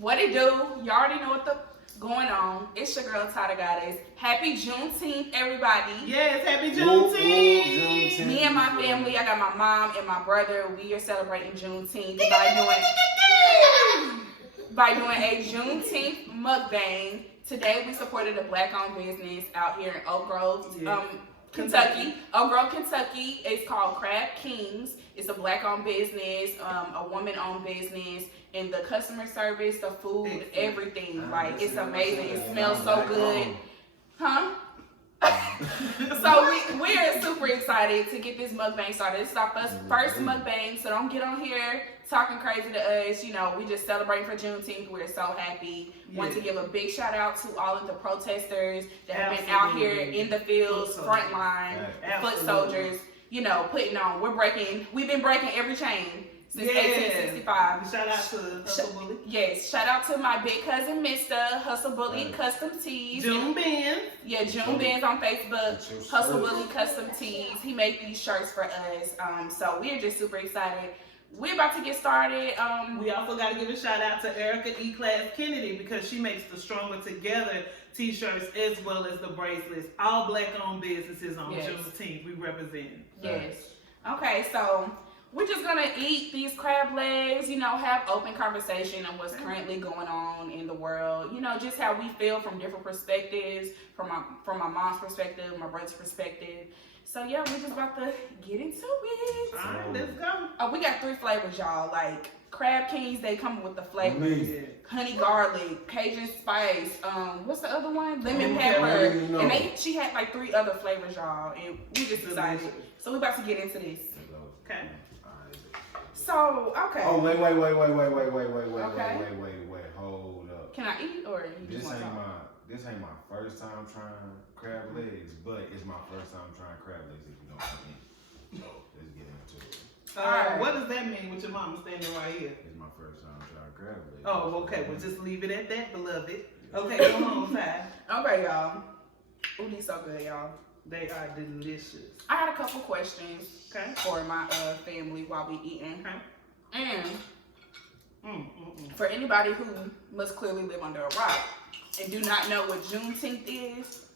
What it do? You already know what the going on. It's your girl TyeTheGoddess. Happy Juneteenth, everybody. Yes, happy Juneteenth. Juneteenth. Me and my family, I got my mom and my brother. We are celebrating Juneteenth by doing a Juneteenth mukbang. Today we supported a black-owned business out here in Oak Grove, Kentucky. Oak Grove, Kentucky. It's called Crab Kings. It's a black-owned business, a woman-owned business, and the customer service, the food, everything. Like, it's amazing. It smells so good. Huh? So we're super excited to get this mukbang started. This is our first mukbang, so don't get on here talking crazy to us. You know, we just celebrating for Juneteenth. We're so happy. Want to give a big shout out to all of the protesters that have been out here in the fields, front line, foot soldiers, you know, putting on. We've been breaking every chain since 1865. Shout out to Hustle Bully. Yes, shout out to my big cousin, Mr. Hustle Bully Custom Tees. Juneteenth. Yeah, Juneteenth on Facebook. Hustle Bully Custom Tees. He made these shirts for us. So we're just super excited. We're about to get started. We also got to give a shout out to Erica E. Class Kennedy because she makes the Stronger Together t-shirts as well as the bracelets. All black-owned businesses on Juneteenth. We represent. Yes. Okay, so we're just gonna eat these crab legs, you know, have open conversation on what's currently going on in the world, you know, just how we feel from different perspectives, from my mom's perspective, my brother's perspective. So yeah, we're just about to get into it. All right, let's go. Oh, we got 3 flavors, y'all. Like Crab Kings, they come with the flavors. Honey garlic, Cajun spice, what's the other one? Lemon pepper. And she had like 3 other flavors, y'all. And we just excited. So we're about to get into this. Okay. So, okay. Oh, wait. Okay. Wait. Hold up. Can I eat or you This just want ain't my first time trying crab legs, but it's my first time trying crab legs if you know what I mean. So let's get into it. All right. What does that mean with your mama standing right here? It's my first time trying crab legs. Oh, okay. Well, just leave it at that, beloved. Okay, come on, Ty. Okay, y'all. Ooh, these so good, y'all. They are delicious. I had a couple questions Okay. for my family while we eating. Okay. And for anybody who must clearly live under a rock and do not know what Juneteenth is,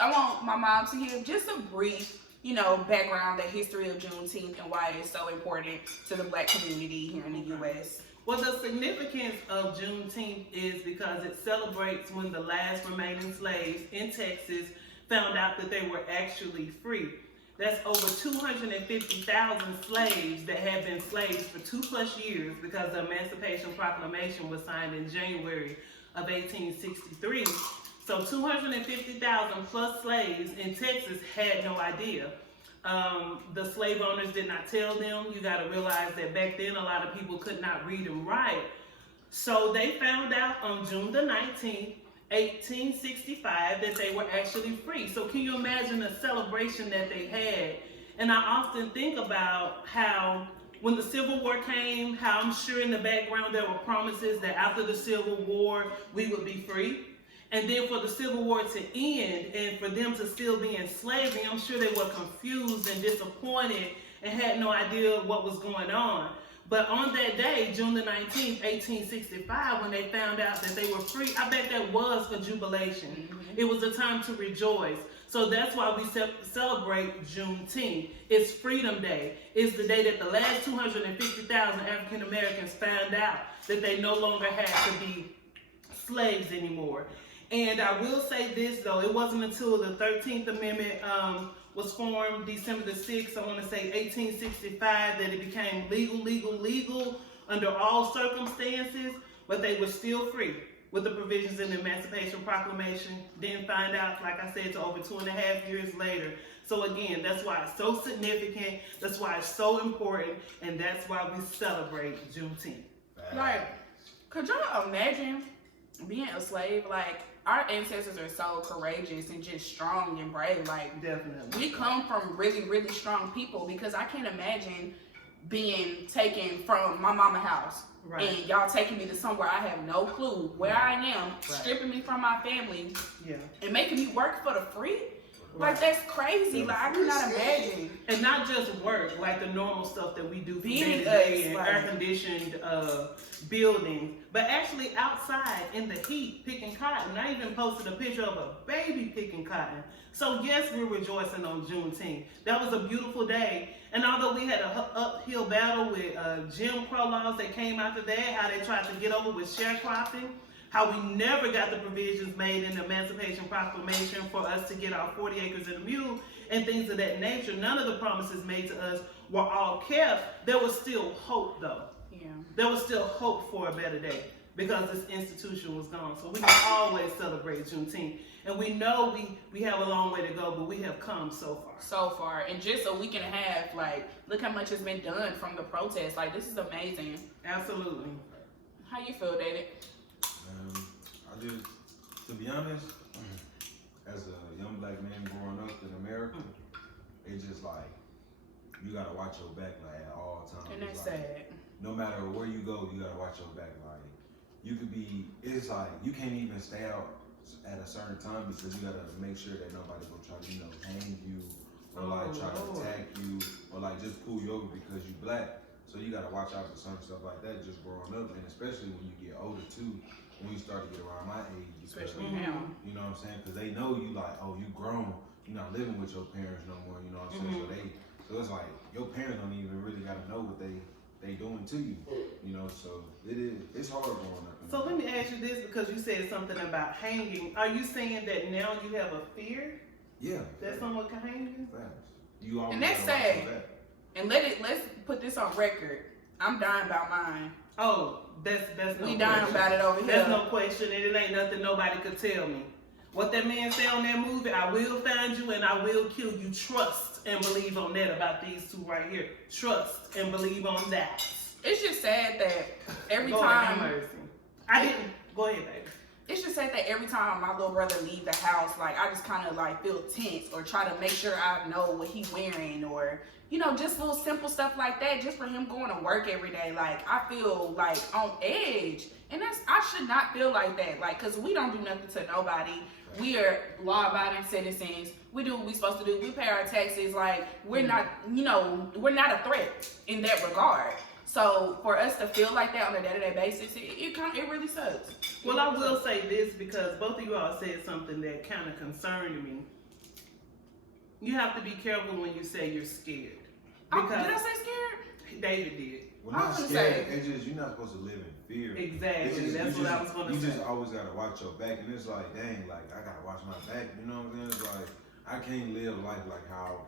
I want my mom to give just a brief, you know, background, the history of Juneteenth and why it's so important to the black community here in the U.S. Well, the significance of Juneteenth is because it celebrates when the last remaining slaves in Texas found out that they were actually free. That's over 250,000 slaves that have been slaves for 2+ years because the Emancipation Proclamation was signed in January of 1863. So 250,000 plus slaves in Texas had no idea. The slave owners did not tell them. You got to realize that back then a lot of people could not read and write. So they found out on June the 19th, 1865, that they were actually free. So can you imagine the celebration that they had? And I often think about how when the Civil War came, how I'm sure in the background there were promises that after the Civil War we would be free. And then for the Civil War to end and for them to still be in slavery, I'm sure they were confused and disappointed and had no idea what was going on. But on that day, June the 19th, 1865, when they found out that they were free, I bet that was a jubilation. It was a time to rejoice. So that's why we celebrate Juneteenth. It's Freedom Day. It's the day that the last 250,000 African Americans found out that they no longer had to be slaves anymore. And I will say this, though, it wasn't until the 13th Amendment was formed December the 6th, I want to say 1865, that it became legal under all circumstances, but they were still free with the provisions in the Emancipation Proclamation. Then find out, like I said, to over 2.5 years later. So again, that's why it's so significant, that's why it's so important, and that's why we celebrate Juneteenth. Like, could y'all imagine being a slave? Like, our ancestors are so courageous and just strong and brave. Like, definitely, we come from really, really strong people, because I can't imagine being taken from my mama house and y'all taking me to somewhere I have no clue where I am, stripping me from my family and making me work for the free. Like, that's crazy. Like, I cannot imagine. And not just work, like the normal stuff that we do for Being day-to-day and right. air-conditioned buildings, but actually outside in the heat picking cotton. I even posted a picture of a baby picking cotton. So yes, we're rejoicing on Juneteenth. That was a beautiful day. And although we had an uphill battle with Jim Crow laws that came after that, how they tried to get over with sharecropping, how we never got the provisions made in the Emancipation Proclamation for us to get our 40 acres and a mule and things of that nature. None of the promises made to us were all kept. There was still hope, though. Yeah. There was still hope for a better day because this institution was gone. So we can always celebrate Juneteenth. And we know we have a long way to go, but we have come so far. So far. And just a week and a half, like, look how much has been done from the protest. Like, this is amazing. Absolutely. How you feel, David? I just, to be honest, as a young black man growing up in America, it's just like, you gotta watch your back like at all times. And that's like, sad. No matter where you go, you gotta watch your back. Like, you could be, it's like, you can't even stay out at a certain time because you gotta make sure that nobody gonna try to, hang you or like try to attack you or like just pull you over because you black. So you gotta watch out for certain stuff like that just growing up, and especially when you get older too. When you start to get around my age, because, Especially now. you know what I'm saying? Because they know you like, oh, you grown, you're not living with your parents no more, you know what I'm saying? So it's like your parents don't even really gotta know what they doing to you, So it's hard growing up. So let me ask you this, because you said something about hanging. Are you saying that now you have a fear Yeah. that someone can hang you? Facts. You always And that's gotta watch sad. your back. And let's put this on record. I'm dying about mine. Oh, that's no We dying question. about it over here. That's no question, and it ain't nothing nobody could tell me. What that man said on that movie, I will find you and I will kill you. Trust and believe on that about these two right here. Trust and believe on that. It's just sad that every Lord have time. mercy. I didn't. Go ahead, baby. It's just sad that every time my little brother leave the house, like, I just kind of like feel tense or try to make sure I know what he wearing or, just little simple stuff like that, just for him going to work every day. Like, I feel like on edge, and I should not feel like that. Like, cause we don't do nothing to nobody. We are law-abiding citizens. We do what we're supposed to do. We pay our taxes. Like, we're not, we're not a threat in that regard. So for us to feel like that on a day-to-day basis, it really sucks. Well, I will say this because both of you all said something that kind of concerned me. You have to be careful when you say you're scared. Because did I say scared? David did. Well, not scared. It's just you're not supposed to live in fear. Exactly. That's what I was going to say. You just always gotta watch your back, and it's like, dang, like I gotta watch my back. You know what I'm saying? It's like I can't live life like how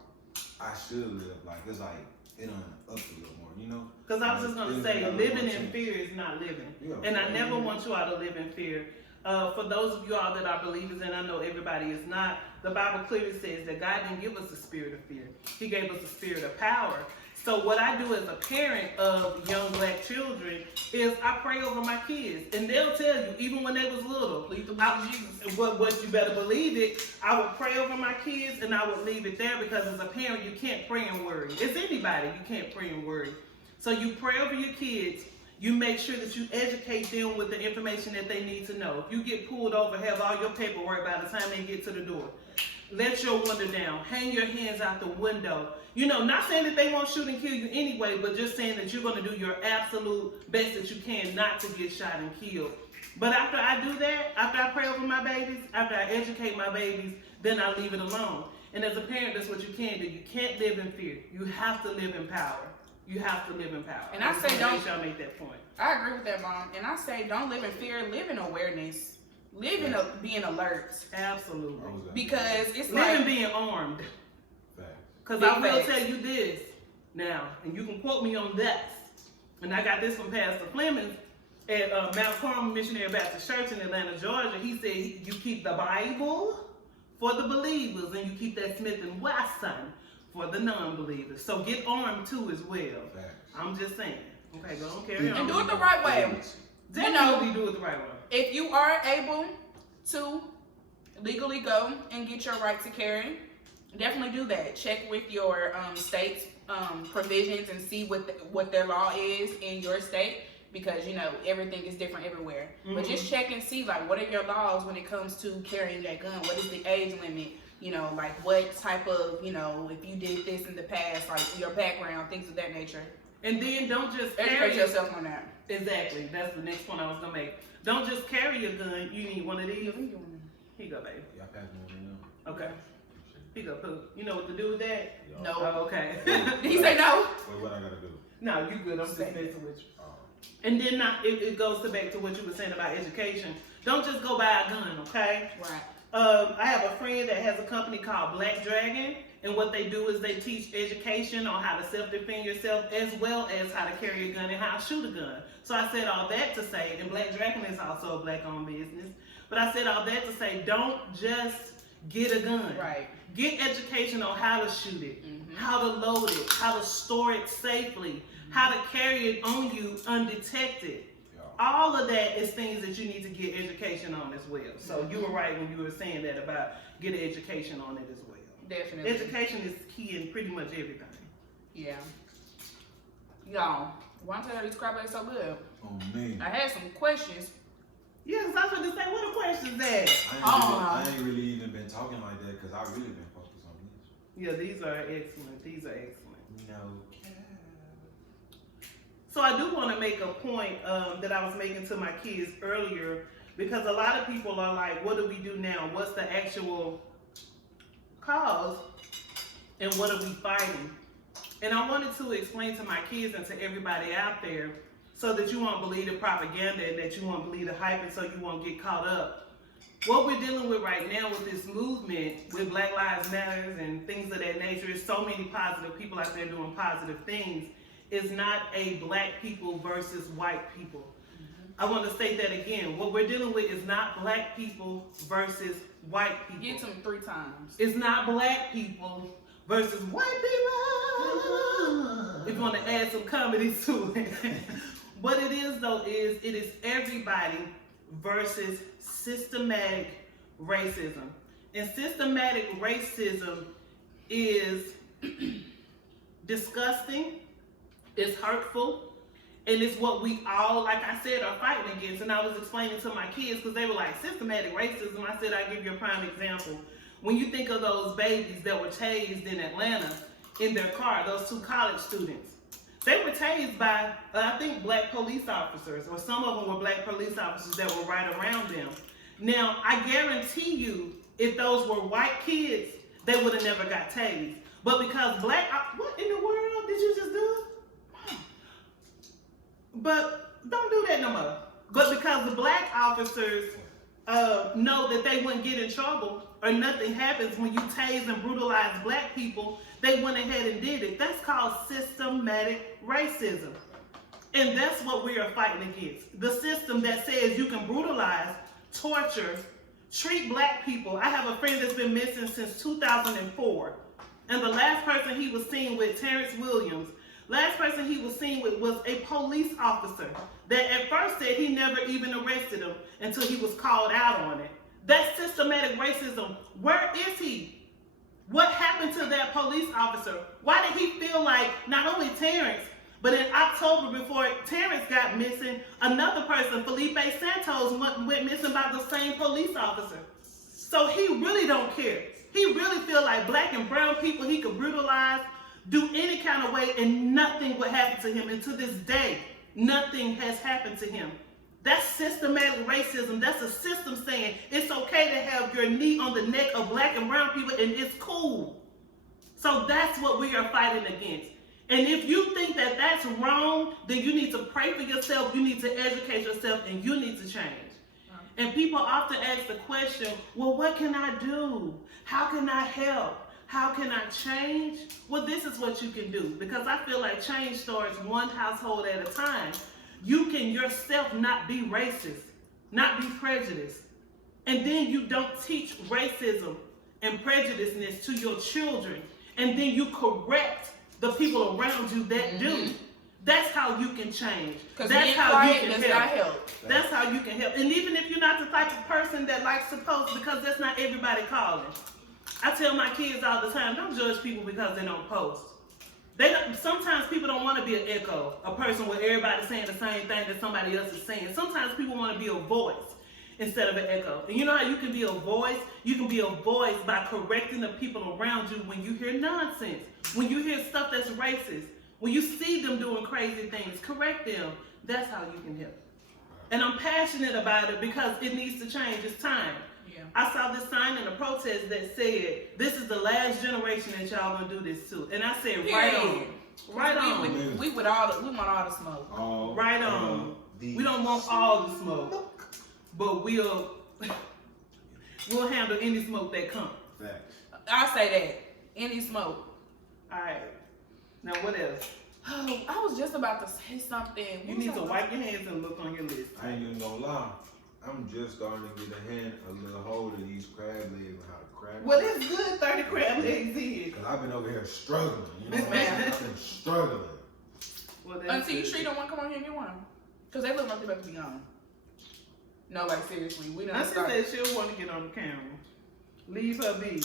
I should live. Like it's like it up a little more, Because I was just going to say, living in fear is not living. Yeah, and I never want you all to live in fear. For those of you all that are believers, and I know everybody is not, the Bible clearly says that God didn't give us a spirit of fear. He gave us a spirit of power. So what I do as a parent of young black children is I pray over my kids. And they'll tell you, even when they was little, what you better believe it, I would pray over my kids and I would leave it there because as a parent, you can't pray and worry. It's anybody, you can't pray and worry. So you pray over your kids. You make sure that you educate them with the information that they need to know. If you get pulled over, have all your paperwork by the time they get to the door. Let your window down. Hang your hands out the window. Not saying that they won't shoot and kill you anyway, but just saying that you're going to do your absolute best that you can not to get shot and killed. But after I do that, after I pray over my babies, after I educate my babies, then I leave it alone. And as a parent, that's what you can do. You can't live in fear. You have to live in power. You have to live in power. And I say don't. Y'all make that point. I agree with that, Mom. And I say don't live in fear. Live in awareness. Live in being alert. Absolutely. Because it's live in like being armed. Because Big I will facts. tell you this now, and you can quote me on that. And I got this from Pastor Fleming at Mount Carmel Missionary Baptist Church in Atlanta, Georgia. He said you keep the Bible for the believers and you keep that Smith & Wesson for the non-believers. So get armed too as well. I'm just saying. Okay, go on, carry on. And do it the right way. Definitely do it the right way. If you are able to legally go and get your right to carry, definitely do that. Check with your state's provisions and see what their law is in your state, because everything is different everywhere. But just check and see, like, what are your laws when it comes to carrying that gun? What is the age limit? you know, like what type of, you know, if you did this in the past, like your background, things of that nature. And then don't just Educate carry yourself on that. Exactly. That's the next point I was gonna make. Don't just carry a gun. You need one of these. Here you go, baby. Y'all pass me one now. Okay. Here you go, Pooh. You know what to do with that? No. Oh, okay. Did he say no? Wait, what I gotta do? No, you good. I'm just messing with you. Oh. And then it goes back to what you were saying about education. Don't just go buy a gun, okay? Right. I have a friend that has a company called Black Dragon, and what they do is they teach education on how to self-defend yourself as well as how to carry a gun and how to shoot a gun. So I said all that to say, and Black Dragon is also a black-owned business, but I said all that to say, don't just get a gun. Right. Get education on how to shoot it, how to load it, how to store it safely, how to carry it on you undetected. All of that is things that you need to get education on as well. So you were right when you were saying that about getting education on it as well. Definitely. Education is key in pretty much everything. Yeah. Y'all, why don't I tell these crab so good? Oh man. I had some questions. Yes, I was going to say, what are questions at? I ain't really even been talking like that because I really been focused on this. Yeah, these are excellent. These are excellent. No. So I do want to make a point that I was making to my kids earlier, because a lot of people are like, what do we do now? What's the actual cause and what are we fighting? And I wanted to explain to my kids and to everybody out there so that you won't believe the propaganda and that you won't believe the hype and so you won't get caught up. What we're dealing with right now with this movement, with Black Lives Matter and things of that nature, is so many positive people out there doing positive things. Is not a black people versus white people. I want to state that again. What we're dealing with is not black people versus white people. Get to them 3 times. It's not black people versus white people. If you want to add some comedy to it. What it is though is it is everybody versus systematic racism. And systematic racism is disgusting. It's hurtful, and it's what we all, like I said, are fighting against. And I was explaining to my kids because they were like, systematic racism. I said, I'll give you a prime example. When you think of those babies that were tased in Atlanta in their car, those 2 college students, they were tased by, I think, black police officers, or some of them were black police officers that were right around them. Now, I guarantee you, if those were white kids, they would have never got tased. But because black, what in the world did you just do? But don't do that no more. But because the black officers know that they wouldn't get in trouble or nothing happens when you tase and brutalize black people, they went ahead and did it. That's called systematic racism. And that's what we are fighting against. The system that says you can brutalize, torture, treat black people. I have a friend that's been missing since 2004. And the last person he was seen with, Terrence Williams, last person he was seen with was a police officer that at first said he never even arrested him until he was called out on it. That's systematic racism. Where is he? What happened to that police officer? Why did he feel like not only Terrence, but in October before Terrence got missing, another person, Felipe Santos, went missing by the same police officer. So he really don't care. He really feel like black and brown people he could brutalize, do any kind of way, and nothing would happen to him. And to this day, nothing has happened to him. That's systematic racism. That's a system saying it's okay to have your knee on the neck of black and brown people and it's cool. So that's what we are fighting against. And if you think that that's wrong, then you need to pray for yourself, you need to educate yourself, and you need to change. And people often ask the question, well, what can I do? How can I help? How can I change? Well, this is what you can do, because I feel like change starts one household at a time. You can yourself not be racist, not be prejudiced. And then you don't teach racism and prejudiceness to your children. And then you correct the people around you that do. That's how you can change. That's how you can help. That's how you can help. And even if you're not the type of person that likes to post, because that's not everybody calling. I tell my kids all the time, don't judge people because they don't post. Sometimes people don't want to be an echo, a person where everybody's saying the same thing that somebody else is saying. Sometimes people want to be a voice. instead of an echo. And you know how you can be a voice? You can be a voice by correcting the people around you when you hear nonsense, when you hear stuff that's racist, when you see them doing crazy things, correct them. That's how you can help. And I'm passionate about it because it needs to change. It's time. Yeah. I saw this sign in a protest that said, "This is the last generation that y'all gonna do this to." And I said, right on. Right on. We want all the smoke. Right on. We don't want all the smoke, but we'll handle any smoke that comes. Facts. I say that. Any smoke. All right. Now what else? Oh, I was just about to say something. You need to wipe your hands and look on your list. I ain't even gonna lie. I'm just starting to get a little hold of these crab legs and how to crab. Well, it's good 30 crab legs in. Cause I've been over here struggling. You know what I'm saying? I've been struggling. Well, Until you sure you don't want to come on here and get one. Because they look like they're about to be on. No, like seriously. We don't Nancy start. said she'll want to get on the camera. Leave her be.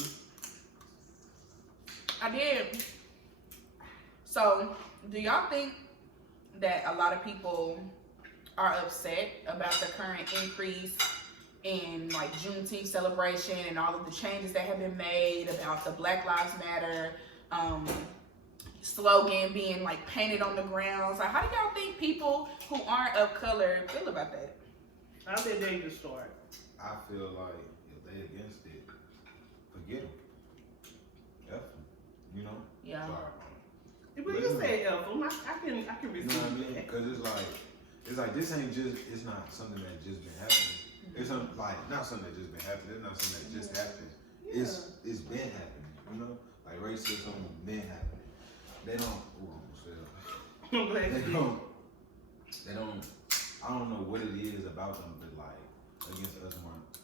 I did. So, do y'all think that a lot of people are upset about the current increase in like Juneteenth celebration and all of the changes that have been made about the Black Lives Matter slogan being like painted on the grounds? Like, how do y'all think people who aren't of color feel about that? I'll let David start. I feel like if they against it, forget them. F them. You know? Yeah. Sorry. But you say Elpham, I can You know receive what I mean? that. Because it's like this ain't just, it's not something that just been happening. It's something like, not something that just been happening. It's not something that just happened. Yeah. It's been happening, you know? Like racism been happening. They don't, I'm glad they you did. they don't, I don't know what it is about them, but like against us,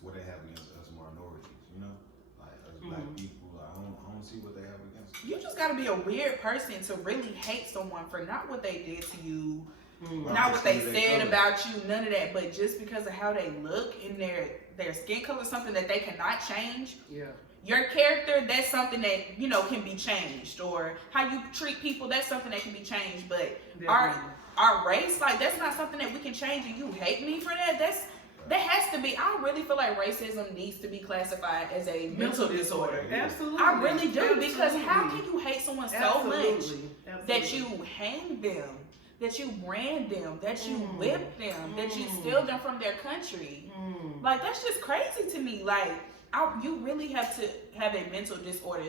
what they have against us minorities, you know? Like us black people, I don't see what they have against us. You just gotta be a weird person to really hate someone for not what they did to you, Mm. not what they said about you, none of that, but just because of how they look in their skin color, something that they cannot change. Yeah. Your character, that's something that, you know, can be changed. Or how you treat people, that's something that can be changed. But our race, like, that's not something that we can change, and you hate me for that. That has to be, I really feel like racism needs to be classified as a mental disorder. Absolutely. I really do. Absolutely. Because how can you hate someone so much Absolutely. that you hang them, that you brand them, that you whip them, that you steal them from their country? Like, that's just crazy to me. Like, you really have to have a mental disorder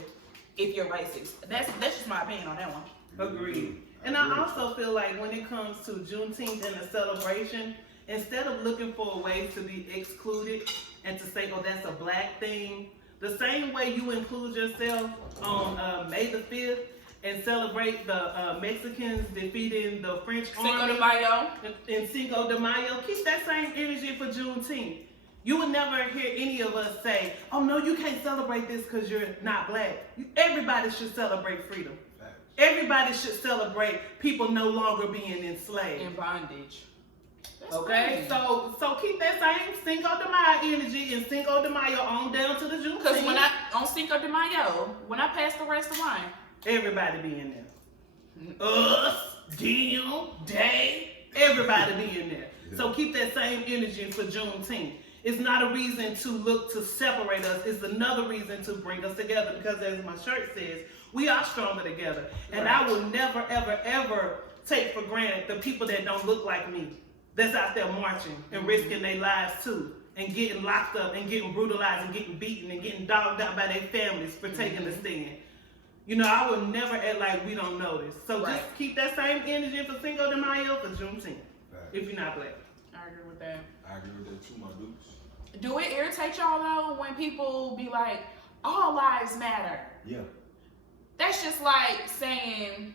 if you're racist. That's just my opinion on that one. Agreed. And I also feel like when it comes to Juneteenth and a celebration, instead of looking for ways to be excluded and to say, oh, that's a black thing, the same way you include yourself on May the 5th and celebrate the Mexicans defeating the French Cinco de army Mayo. in Cinco de Mayo, keep that same energy for Juneteenth. You would never hear any of us say, oh, no, you can't celebrate this because you're not black. Everybody should celebrate freedom. Everybody should celebrate people no longer being enslaved. In bondage. That's Okay, crazy. so keep that same Cinco de Mayo energy and Cinco de Mayo on down to the Juneteenth. Because on Cinco de Mayo, when I pass the rest of wine, everybody be in there. Us, them, they, everybody be in there. Yeah. So keep that same energy for Juneteenth. It's not a reason to look to separate us. It's another reason to bring us together, because as my shirt says, we are stronger together. And I will never, ever, ever take for granted the people that don't look like me, that's out there marching and risking their lives too, and getting locked up and getting brutalized and getting beaten and getting dogged out by their families for taking the stand. You know, I will never act like we don't know this. So just keep that same energy for Cinco de Mayo for Juneteenth, if you're not black. I agree with that. I agree with that too, my dudes. Do it irritate y'all though when people be like, all lives matter? Yeah. That's just like saying,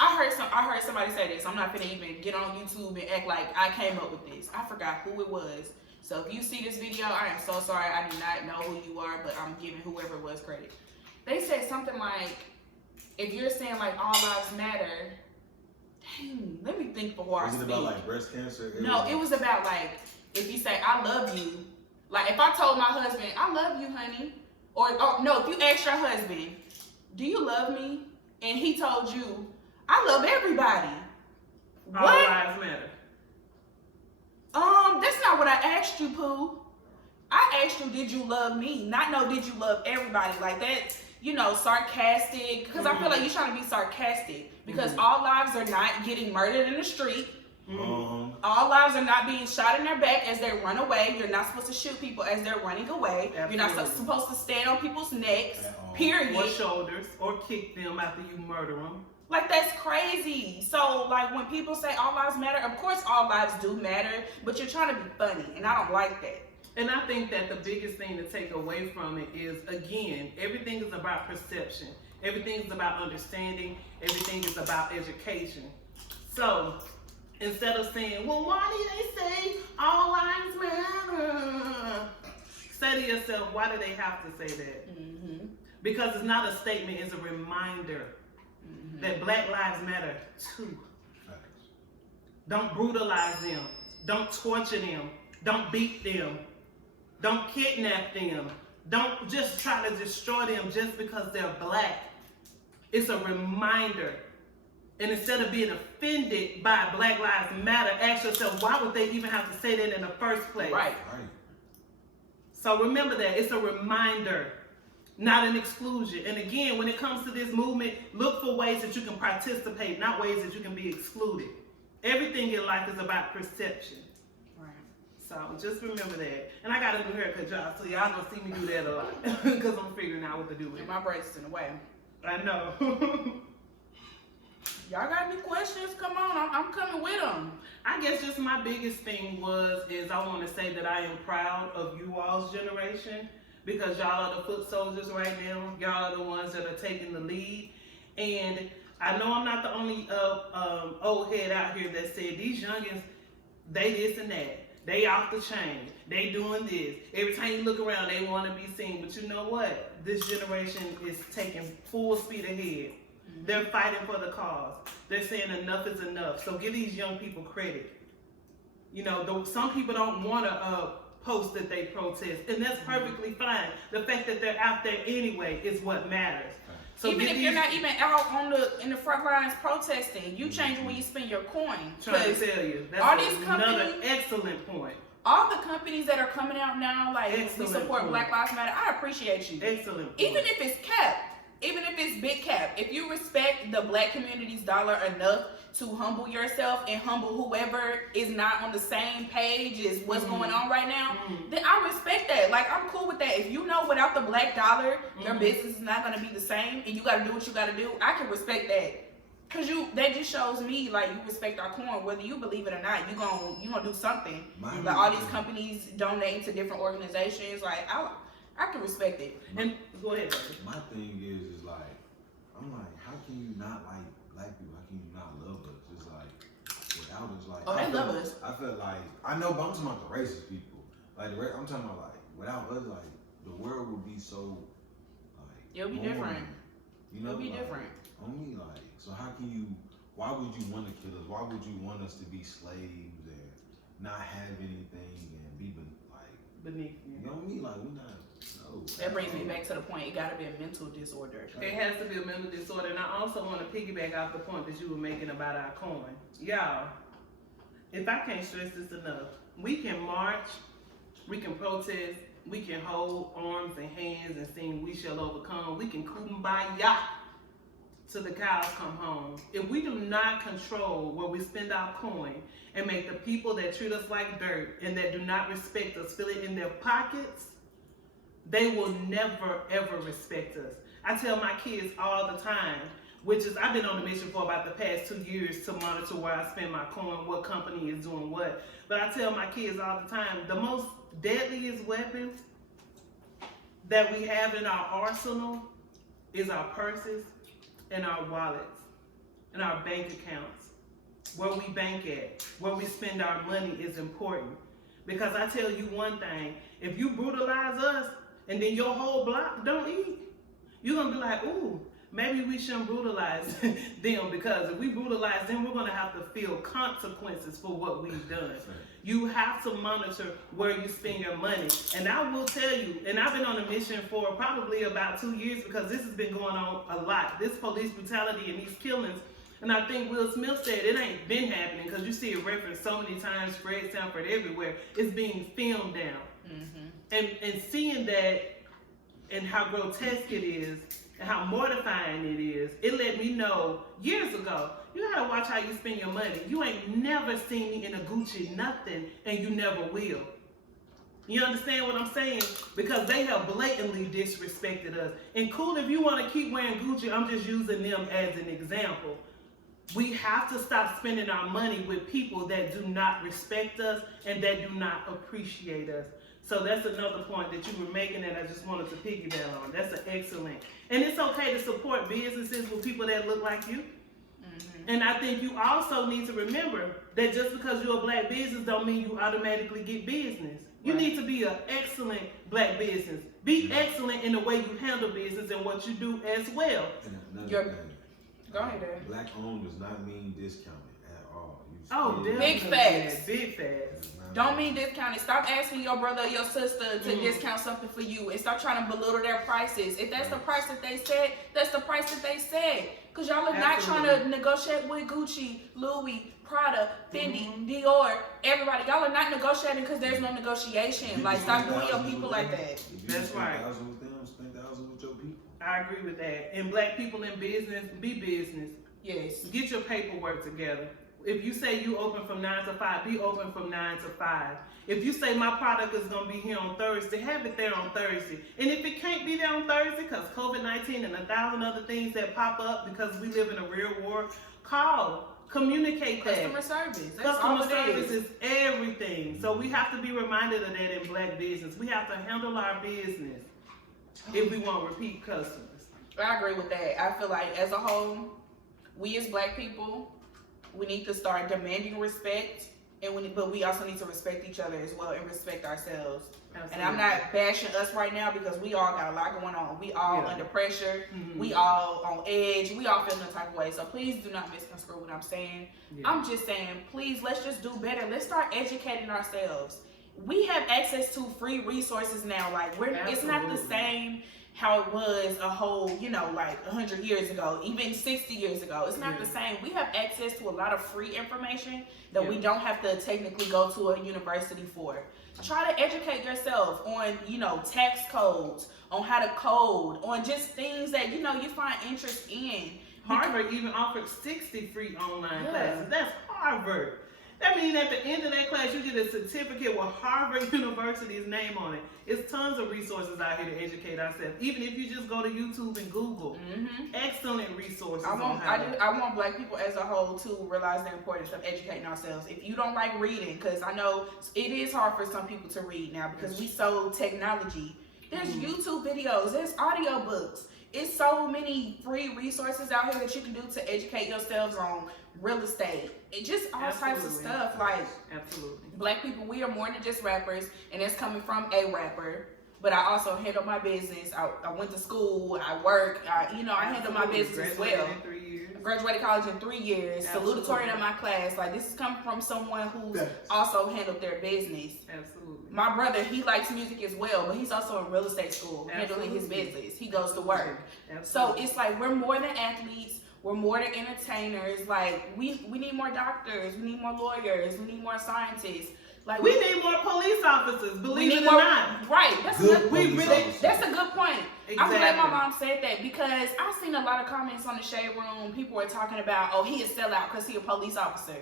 I heard somebody say this. I'm not gonna even get on YouTube and act like I came up with this. I forgot who it was. So if you see this video, I am so sorry. I do not know who you are, but I'm giving whoever it was credit. They said something like, if you're saying like all lives matter, dang, let me think before I speak. Was it about like breast cancer? No, it was about like, if you say I love you, like if I told my husband, I love you, honey, or no, if you ask your husband, do you love me? And he told you, I love everybody. All What? lives matter. That's not what I asked you, Pooh. I asked you, did you love me? Not no, did you love everybody? Like that, sarcastic. Because I feel like you're trying to be sarcastic. Because all lives are not getting murdered in the street. All lives are not being shot in their back as they run away. You're not supposed to shoot people as they're running away. Absolutely. You're not supposed to stand on people's necks, period. Or shoulders, or kick them after you murder them. Like, that's crazy. So, like, when people say all lives matter, of course all lives do matter, but you're trying to be funny, and I don't like that. And I think that the biggest thing to take away from it is, again, everything is about perception. Everything is about understanding. Everything is about education. So, instead of saying, well, why do they say all lives matter? Say to yourself, why do they have to say that? Because it's not a statement, it's a reminder that Black lives matter too. Don't brutalize them. Don't torture them. Don't beat them. Don't kidnap them. Don't just try to destroy them just because they're Black. It's a reminder. And instead of being offended by Black Lives Matter, ask yourself, why would they even have to say that in the first place? Right. So remember that. It's a reminder, not an exclusion. And again, when it comes to this movement, look for ways that you can participate, not ways that you can be excluded. Everything in life is about perception. Right. So just remember that. And I got a new haircut, y'all, so y'all gonna see me do that a lot because I'm figuring out what to do with And it. my braids is in the way. I know. Y'all got any questions? Come on, I'm coming with them. I guess just my biggest thing is I want to say that I am proud of you all's generation, because y'all are the foot soldiers right now. Y'all are the ones that are taking the lead. And I know I'm not the only old head out here that said these youngins, they this and that. They off the chain. They doing this. Every time you look around, they want to be seen. But you know what? This generation is taking full speed ahead. They're fighting for the cause. They're saying enough is enough. So give these young people credit. Some people don't want to post that they protest, and that's perfectly fine. The fact that they're out there anyway is what matters. So even if you're not even out in the front lines protesting, you change when you spend your coin. Trying to tell you, that's all these another companies, excellent point. All the companies that are coming out now, like we support point. Black Lives Matter, I appreciate you. Excellent point. Even if it's cap, even if it's big cap, if you respect the Black community's dollar enough to humble yourself and humble whoever is not on the same page as what's going on right now, then I respect that. Like, I'm cool with that. If you know without the Black dollar, your business is not going to be the same and you got to do what you got to do, I can respect that. Because that just shows me, like, you respect our coin. Whether you believe it or not, you gonna do something. Like, all these companies donate to different organizations. Like, I can respect it. And go ahead, baby. My thing is like, I'm like, how can you not like Black people? How can you not love us? It's like, without us, like, Oh, they love us. I feel like, I know, but I'm talking about the racist people. Like, I'm talking about, like, without us, like, the world would be so, like, It'll be boring. different. It'll be like, different. Only, like, so how can you, why would you want to kill us? Why would you want us to be slaves and not have anything and be, like, Beneath you. You know what I mean? Like, we're not. No. That brings me back to the point. It got to be a mental disorder. It has to be a mental disorder. And I also want to piggyback off the point that you were making about our coin. Y'all, if I can't stress this enough, we can march, we can protest, we can hold arms and hands and sing "We Shall Overcome." We can kumbaya till the cows come home. If we do not control where we spend our coin and make the people that treat us like dirt and that do not respect us feel it in their pockets, they will never, ever respect us. I tell my kids all the time, I've been on a mission for about the past 2 years to monitor where I spend my coin, what company is doing what. But I tell my kids all the time, the most deadliest weapon that we have in our arsenal is our purses and our wallets and our bank accounts. Where we bank at, where we spend our money is important. Because I tell you one thing, if you brutalize us and then your whole block don't eat, you're going to be like, ooh, maybe we shouldn't brutalize them, because if we brutalize them, we're going to have to feel consequences for what we've done. You have to monitor where you spend your money. And I will tell you, and I've been on a mission for probably about 2 years, because this has been going on a lot. This police brutality and these killings. And I think Will Smith said it ain't been happening because you see it referenced so many times, Fred Sanford everywhere. It's being filmed now. And seeing that and how grotesque it is and how mortifying it is, it let me know years ago, you gotta watch how you spend your money. You ain't never seen me in a Gucci nothing, and you never will. You understand what I'm saying? Because they have blatantly disrespected us. And cool, if you want to keep wearing Gucci, I'm just using them as an example. We have to stop spending our money with people that do not respect us and that do not appreciate us. So that's another point that you were making that I just wanted to piggyback on. That's an excellent. And it's okay to support businesses with people that look like you. And I think you also need to remember that just because you're a black business don't mean you automatically get business. You need to be an excellent black business. Be excellent in the way you handle business and what you do as well. And another thing, go ahead, Dad. black owned does not mean discounted at all. Big facts. Big facts. Don't mean discounted. Stop asking your brother or your sister to discount something for you, and stop trying to belittle their prices. If that's the price that they said, that's the price that they said. Because y'all are not trying to negotiate with Gucci, Louis, Prada, Fendi, Dior, everybody. Y'all are not negotiating because there's no negotiation. Like, stop doing your people like that. That's right. With them, spend thousands with your people. I agree with that. And black people in business, be business. Yes. Get your paperwork together. If you say you open from 9 to 5, be open from 9 to 5. If you say my product is going to be here on Thursday, have it there on Thursday. And if it can't be there on Thursday because COVID-19 and 1,000 other things that pop up because we live in a real war, call. Communicate that. Customer service. That's Customer all it service is. is everything. So we have to be reminded of that in black business. We have to handle our business if we want repeat customers. I agree with that. I feel like as a whole, we as black people, we need to start demanding respect, but we also need to respect each other as well and respect ourselves. Absolutely. And I'm not bashing us right now because we all got a lot going on. We all under pressure. We all on edge. We all feeling the type of way. So please do not misconstrue what I'm saying. I'm just saying, please, let's just do better. Let's start educating ourselves. We have access to free resources now. Like, it's not the same how it was a whole, like 100 years ago, even 60 years ago. It's not the same. We have access to a lot of free information that we don't have to technically go to a university for. Try to educate yourself on, tax codes, on how to code, on just things that, you find interest in. Harvard even offered 60 free online classes. That's Harvard. That means at the end of that class, you get a certificate with Harvard University's name on it. It's tons of resources out here to educate ourselves. Even if you just go to YouTube and Google, excellent resources. I want black people as a whole to realize the importance of educating ourselves. If you don't like reading, because I know it is hard for some people to read now because we so technology. There's YouTube videos, there's audiobooks. It's so many free resources out here that you can do to educate yourselves on real estate. It just all types of stuff. Like, black people, we are more than just rappers, and it's coming from a rapper. But I also handle my business. I went to school, I work, I handle my business as well. Graduated college in 3 years, salutatorian in my class. Like, this is coming from someone who's also handled their business. My brother, he likes music as well, but he's also in real estate school, handling his business. He goes to work. So it's like, we're more than athletes. We're more than entertainers. Like, we need more doctors. We need more lawyers. We need more scientists. Like, we need more police officers, believe it or not. Right. That's a good point. Exactly. I'm glad my mom said that because I've seen a lot of comments on the Shade Room. People are talking about, oh, he a sellout because he a police officer.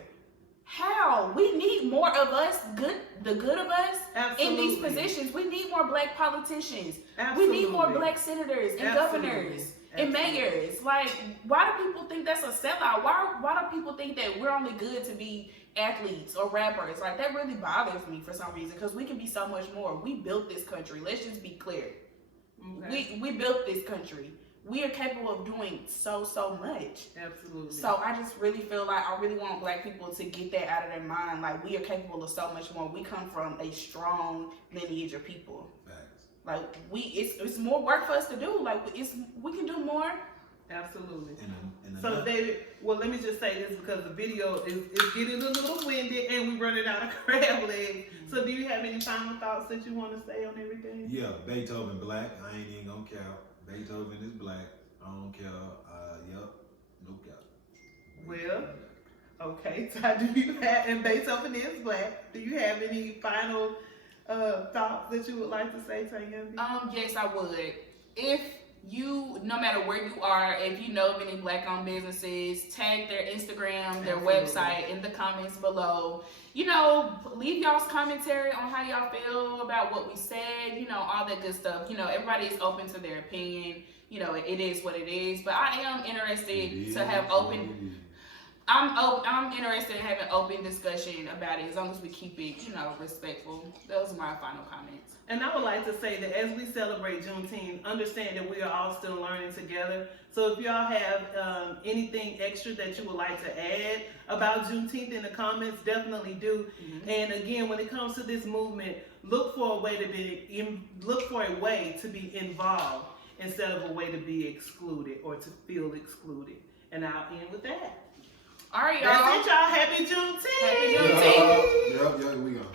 How? We need more of us, the good of us in these positions. We need more black politicians. We need more black senators and governors and mayors. Like, why do people think that's a sellout? Why do people think that we're only good to be athletes or rappers? Like, that really bothers me for some reason because we can be so much more. We built this country. Let's just be clear. We built this country. We are capable of doing so much. Absolutely. So I just really feel like I really want black people to get that out of their mind. Like, we are capable of so much more. We come from a strong lineage of people. Facts. Like, it's more work for us to do. Like, we can do more. Absolutely. And so David, well, let me just say this because the video is getting a little winded and we running out of crab legs. So do you have any final thoughts that you want to say on everything? Yeah, Beethoven black. I ain't even gonna count. Beethoven is black. I don't care. No cap. Well, okay, Ty, do you have, and based off of this, Black, do you have any final thoughts that you would like to say to young people? Yes, I would. If you, no matter where you are, if you know of any Black-owned businesses, tag their Instagram, their Absolutely. website in the comments below. You know, leave y'all's commentary on how y'all feel about what we said, you know, all that good stuff. You know, everybody is open to their opinion. You know, it is what it is. But I am interested to have open. I'm interested in having open discussion about it as long as we keep it, you know, respectful. Those are my final comments. And I would like to say that as we celebrate Juneteenth, understand that we are all still learning together. So if y'all have anything extra that you would like to add about Juneteenth in the comments, definitely do. Mm-hmm. And again, when it comes to this movement, look for a way to be involved instead of a way to be excluded or to feel excluded. And I'll end with that. All right, y'all. That's it, y'all. Happy Juneteenth. Happy Juneteenth. Yep, we go.